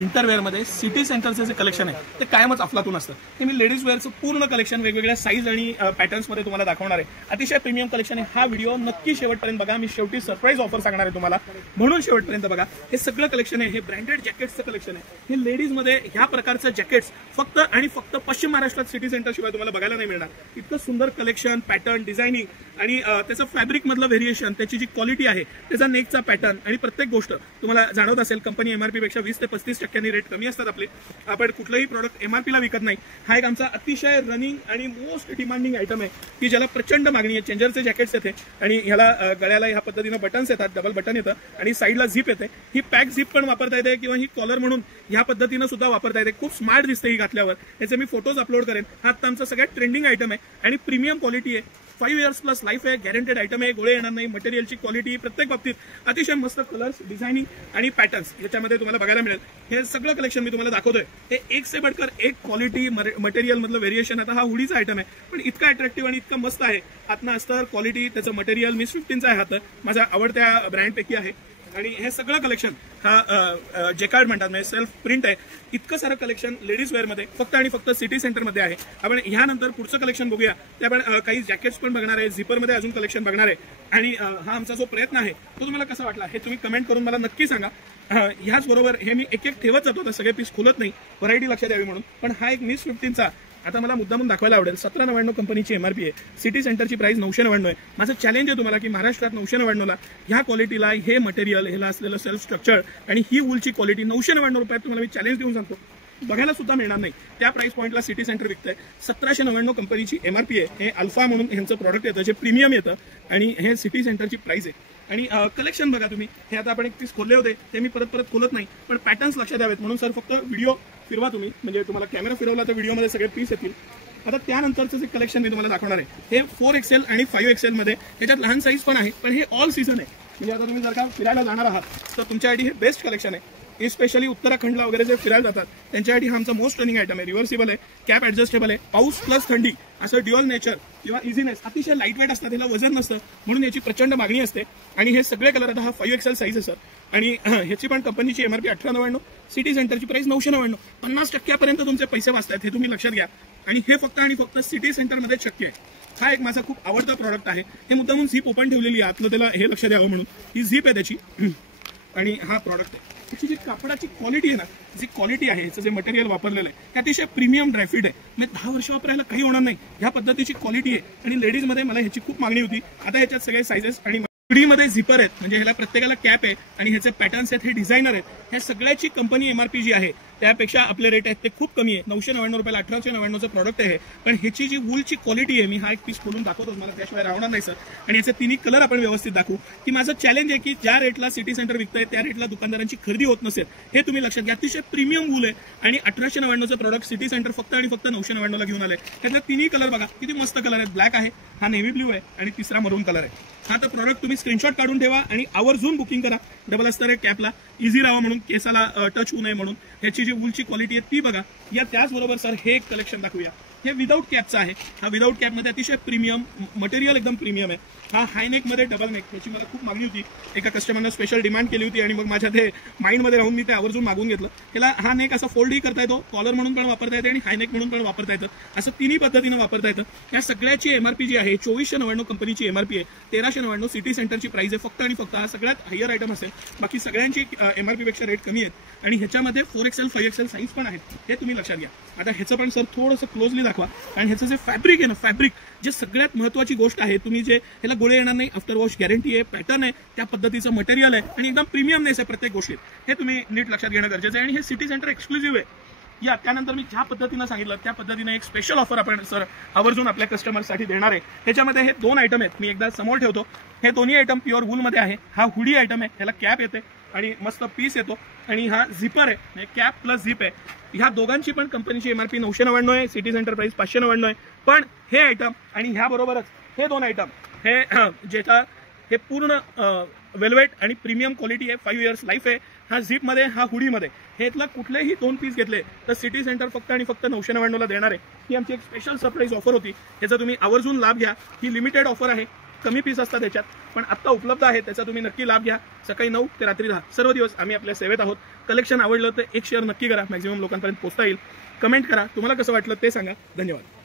इंटरवेअरमध्ये city सेंटरचं जे collection आहे ते कायमच अफलातून असतं। हे मी लेडीज वेअरचं पूर्ण कलेक्शन वेगवेगळ्या साईज आणि पॅटर्न्समध्ये तुम्हाला दाखवणार आहे। अतिशय प्रीमियम कलेक्शन आहे। हा व्हिडिओ नक्की शेवटपर्यंत बघा। मी शेवटी सरप्राईज ऑफर सांगणार आहे तुम्हाला, म्हणून शेवटपर्यंत बघा। हे सगळं कलेक्शन आहे, हे ब्रँडेड जॅकेट्सचं कलेक्शन आहे। हे लेडीजमध्ये ह्या प्रकारचं जॅकेट्स फक्त आणि फक्त पश्चिम महाराष्ट्रात सिटी सेंटर शिवाय तुम्हाला बघायला नाही मिळणार। इतकं सुंदर कलेक्शन, पॅटर्न, डिझायनिंग आणि त्याचं फॅब्रिक मधलं व्हेरिएशन, त्याची जी क्वालिटी आहे, त्याचा नेकचा पॅटर्न आणि प्रत्येक गोष्ट तुम्हाला जाणवत असेल। कंपनी एमआरपी पेक्षा 20 ते 35% रेट कमी असतात आपले। आपण कुठलंही प्रोडक्ट एमआरपी ला विकत नाही। हा एक आमचा अतिशय रनिंग आणि मोस्ट डिमांडिंग आयटम आहे की ज्याला प्रचंड मागणी आहे। चेंजरचे जॅकेट्स येते आणि ह्याला गळ्याला ह्या पद्धतीने बटन्स येतात, डबल बटन येतं आणि साईडला झिप येते। ही पॅक झिप पण वापरता येते किंवा ही कॉलर म्हणून ह्या पद्धतीने सुद्धा वापरता येते। खूप स्मार्ट दिसते ही घातल्यावर। याचे मी फोटोज अपलोड करेन। हा आता आमचा सगळ्यात ट्रेंडिंग आयटम आहे आणि प्रीमियम क्वालिटी आहे। 5 इयर्स प्लस लाईफ आहे, गॅरंटेड आयटम आहे, गोळे येणार नाही। मटेरियलची क्वालिटी प्रत्येक बाबतीत अतिशय मस्त, कलर्स, डिझायनिंग आणि पॅटर्न्स याच्यामध्ये तुम्हाला बघायला मिळेल। हे सगळं कलेक्शन मी तुम्हाला दाखवतोय। हे एक से बढ़कर एक क्वालिटी, मटेरियल मधलं व्हेरिएशन। आता हा हुडीचा आयटम आहे पण इतका अट्रॅक्टिव्ह आणि इतका मस्त आहे। आतनं अस्तर, क्वालिटी, त्याचं मटेरियल मिस 15चा आहे। हात माझ्या आवडत्या ब्रँडपैकी आहे आणि हे सगळं कलेक्शन हा जेकार्ड म्हणतात, म्हणजे सेल्फ प्रिंट आहे। इतकं सारं कलेक्शन लेडीज वेअरमध्ये फक्त आणि फक्त सिटी सेंटरमध्ये आहे। आपण ह्यानंतर पुढचं कलेक्शन बघूया। ते आपण काही जॅकेट्स पण बघणार आहे, झिपरमध्ये अजून कलेक्शन बघणार आहे आणि हा आमचा जो प्रयत्न आहे तो तुम्हाला कसा वाटला हे तुम्ही कमेंट करून मला नक्की सांगा। ह्याच बरोबर हे मी एक एक ठेवत जातो, तर सगळे पीस खोलत नाही, व्हरायटी लक्षात यावी म्हणून। पण हा एक मिस 15चा आता मला मुद्दामून दाखवायला आवडेल। 1799 कंपनीची एमआरपी आहे, सिटी सेंटरची प्राइस 999 आहे। माझं चॅलेंज आहे तुम्हाला की महाराष्ट्रात 999ला ह्या क्वालिटीला, हे मटेरियल, ह्याला असलेलं सेल्फ स्ट्रक्चर आणि ही वूलची क्वालिटी 999 रुपयात तुम्हाला मी चॅलेंज देऊन सांगतो बघायला सुद्धा मिळणार नाही। त्या प्राइस पॉईंटला सिटी सेंटर विकतंय। 1799 कंपनीची एमआरपी आहे। हे अल्फा म्हणून ह्यांचं प्रोडक्ट येतं जे प्रीमियम येतं आणि हे सिटी सेंटरची प्राइस आहे। आणि कलेक्शन बघा तुम्ही, हे आता आपण एक पीस खोलले होते ते मी परत खोलत नाही, पण पॅटर्न्स लक्षात द्यावेत म्हणून सर फक्त व्हिडिओ फिरवा तुम्ही, म्हणजे तुम्हाला कॅमेरा फिरवला तर व्हिडिओमध्ये सगळे पीस येतील। आता त्यानंतरचं जे कलेक्शन मी तुम्हाला दाखवणार आहे हे 4XL आणि 5XL मध्ये, त्याच्यात लहान साईज पण आहे, पण हे ऑल सीझन आहे। म्हणजे आता तुम्ही जर का फिरायला जाणार आहात तर तुमच्यासाठी हे बेस्ट कलेक्शन आहे। स्पेशली उत्तराखंडला वगैरे जे फिरायला जातात त्यांच्यासाठी हा आमचा मोस्ट रनिंग आयटम आहे। रिव्हर्सिबल आहे, कॅप ऍडजस्टेबल आहे, पाऊस प्लस थंडी असं ड्युअल नेचर किंवा इझीनेस, अतिशय लाईट वेट असतात, त्याला वजन नसतं म्हणून याची प्रचंड मागणी असते। आणि हे सगळे कलर, आता हा 5XL साईज आहे सर आणि ह्याची पण कंपनीची एमआरपी 1899, सिटी सेंटरची प्राइस 999, 50% तुमचे पैसे वाचतात, हे तुम्ही लक्षात घ्या। आणि हे फक्त आणि फक्त सिटी सेंटरमध्ये शक्य आहे। हा एक माझा खूप आवडता प्रॉडक्ट आहे। हे मुद्दामून झीप ओपन ठेवलेली आहे आतलं, त्याला हे लक्षात द्यावं म्हणून। ही झीप आहे त्याची आणि हा प्रॉडक्ट आहे। त्याची जी कापडाची क्वालिटी आहे ना, जी क्वालिटी आहे, याचं जे मटेरियल वापरलेलं आहे ते अतिशय प्रीमियम ड्रायफिट आहे। म्हणजे 10 वर्ष वापरायला काही होणार नाही, ह्या पद्धतीची क्वालिटी आहे। आणि लेडीजमध्ये मला ह्याची खूप मागणी होती। आता ह्याच्यात सगळे साईजेस आणि मध्ये झिपर आहेत, म्हणजे ह्याला प्रत्येकाला कॅप आहे आणि ह्याचे पॅटर्न्स आहेत, हे डिझायनर आहेत। ह्या सगळ्याची कंपनी एमआरपी जी आहे त्यापेक्षा आपले रेट आहेत ते खूप कमी आहे। 999 रुपयाला 1899चं प्रॉडक्ट आहे। पण ह्याची जी वूलची क्वालिटी आहे, मी हा एक पीस खोलून दाखवतो मला, त्याशिवाय राहणार नाही सर। आणि याचे तिन्ही कलर आपण व्यवस्थित दाखवू की माझं चॅलेंज आहे की ज्या रेटला सिटी सेंटर विकतंय त्या रेटला दुकानदारांची खरेदी होत नसेल, हे तुम्ही लक्षात घ्या। अतिशय प्रीमियम वूल आहे आणि 1899चं प्रॉडक्ट सिटी सेंटर फक्त आणि फक्त 999ला घेऊन आले। त्यातले तिन्ही कलर बघा किती मस्त कलर आहेत। ब्लॅक आहे, हा नेव्ही ब्ल्यू आहे आणि तिसरा मरून कलर आहे। हा तर प्रॉडक्ट तुम्ही स्क्रीनशॉट काढून ठेवा आणि आवर्जून बुकिंग करा। डबल अस्तर आहे कॅपला, इझी राहावं म्हणून, केसाला टच होऊ नये म्हणून। ह्याची जी वूलची क्वालिटी आहे ती बघा। या त्याचबरोबर सर हे एक कलेक्शन दाखवूया। हे विदाऊट कॅपचं आहे। हा विदाऊट कॅपमध्ये अतिशय प्रीमियम मटेरियल, एकदम प्रीमियम आहे। हा हायनेक मध्ये डबल नेक, याची मला खूप मागणी होती। एका कस्टमरनं स्पेशल डिमांड केली होती आणि मग माझ्या ते माइंडमध्ये राहून मी ते आवर्जून मागून घेतलं। त्याला हा नेक असा फोल्डही करता येतो, कॉलर म्हणून पण वापरता येते आणि हायनेक म्हणून पण वापरता येतं, असं तिन्ही पद्धतीनं वापरता येतं। या सगळ्याची एमआरपी जी आहे 2499 कंपनीची एमआरपी आहे, 1399 सिटी सेंटरची प्राइस आहे फक्त आणि फक्त। हा सगळ्यात हायर आयटम असेल, बाकी सगळ्यांची एमआरपी पेक्षा रेट कमी आहेत आणि ह्याच्यामध्ये 4XL 5XL साईज पण आहेत, हे तुम्ही लक्षात घ्या। आता ह्याचं पण सर थोडंसं क्लोजली दाखवा, कारण ह्याचं जे फॅब्रिक आहे ना, फॅब्रिक जे सगळ्यात महत्त्वाची गोष्ट आहे, तुम्ही जे ह्याला गोळे येणार नाही, आफ्टर वॉश गॅरंटी आहे, पॅटर्न आहे, त्या पद्धतीचं मटेरियल आहे आणि एकदम प्रीमियमनेस आहे प्रत्येक गोष्टीत, हे तुम्ही नीट लक्षात घेणं गरजेचं आहे। आणि हे सिटी सेंटर एक्सक्लुझिव्ह आहे। या त्यानंतर मी ज्या पद्धतीनं सांगितलं त्या पद्धतीने एक स्पेशल ऑफर आपण सर आवर्जून आपल्या कस्टमरसाठी देणार आहे। त्याच्यामध्ये हे 2 आयटम आहेत, मी एकदा समोर ठेवतो। हे दोन्ही आयटम प्युअर वूलमध्ये आहे। हा हुडी आयटम आहे, ह्याला कॅप येते आणि मस्त पीस येतो आणि हा झिपर आहे, कॅप प्लस झिप आहे। ह्या दोघांची पण कंपनीची एमआरपी 999 आहे, सिटी सेंटर प्राइस 599 आहे। पण हे आयटम आणि ह्याबरोबरच हे 2 आयटम, हे ज्याचा हे पूर्ण वेल्वेट आणि प्रीमियम क्वालिटी आहे, 5 इयर्स लाईफ आहे। हा झिपमध्ये, हा हुडीमध्ये, ह्यातला कुठलेही 2 पीस घेतले तर सिटी सेंटर फक्त आणि फक्त 999ला देणार आहे। ही आमची एक स्पेशल सरप्राईज ऑफर होती, ह्याचा तुम्ही आवर्जून लाभ घ्या। ही लिमिटेड ऑफर आहे, कमी पीस असतात त्याच्यात, पण आत्ता उपलब्ध आहे, त्याचा तुम्ही नक्की लाभ घ्या. सकाळी 9 ते रात्री 10 सर्व दिवस आम्ही आपल्या सेवेत आहोत. कलेक्शन आवडलं तर एक शेअर नक्की करा, मॅक्झिमम लोकांपर्यंत पोहोचता येईल. कमेंट करा, तुम्हाला कसं वाटलं ते सांगा. धन्यवाद.